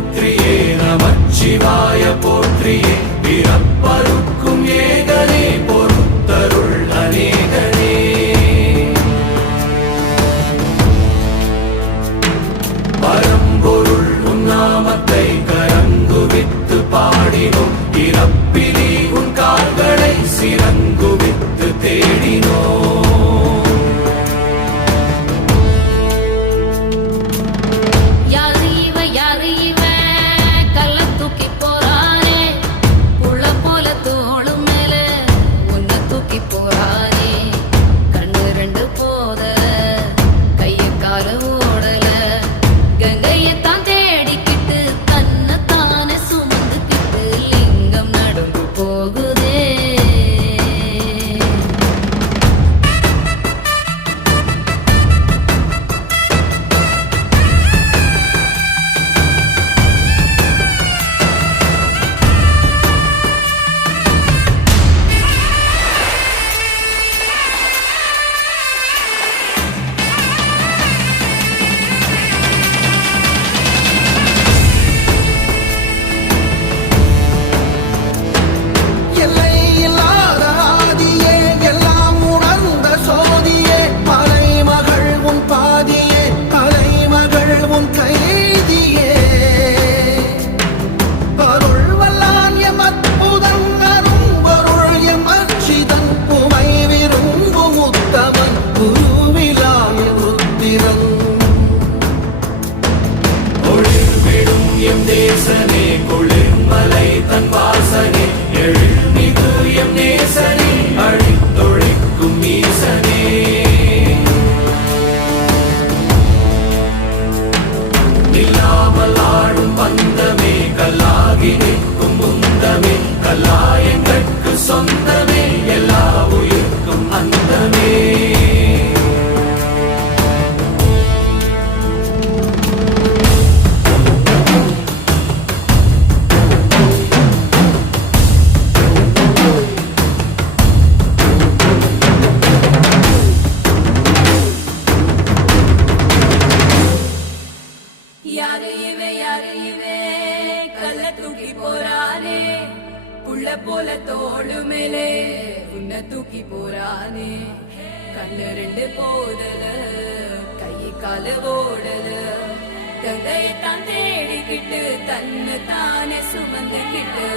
போற்றியே நமச்சிவாய போற்றியே பிறப்பருக்கும் ஏகனே பொறுத்தருள் அநேகனே பரம்பொருள் உன் நாமத்தை கரங்குவித்து பாடினோம் இறப்பிலி உன் கால்களை சிறங்குவித்து தேடினோம் சொந்தமே எல்லா உயிர்க்கும் அந்தமே யாரு இவே கல்ல தூக்கி போறானே புள்ள போல தோளு மேலே உன்னை தூக்கி போறானே கண்ணு ரெண்டு போதல கையை கால ஓடல கங்கையத்தான் தேடிக்கிட்டு தன்னை தானே சுமந்துக்கிட்டு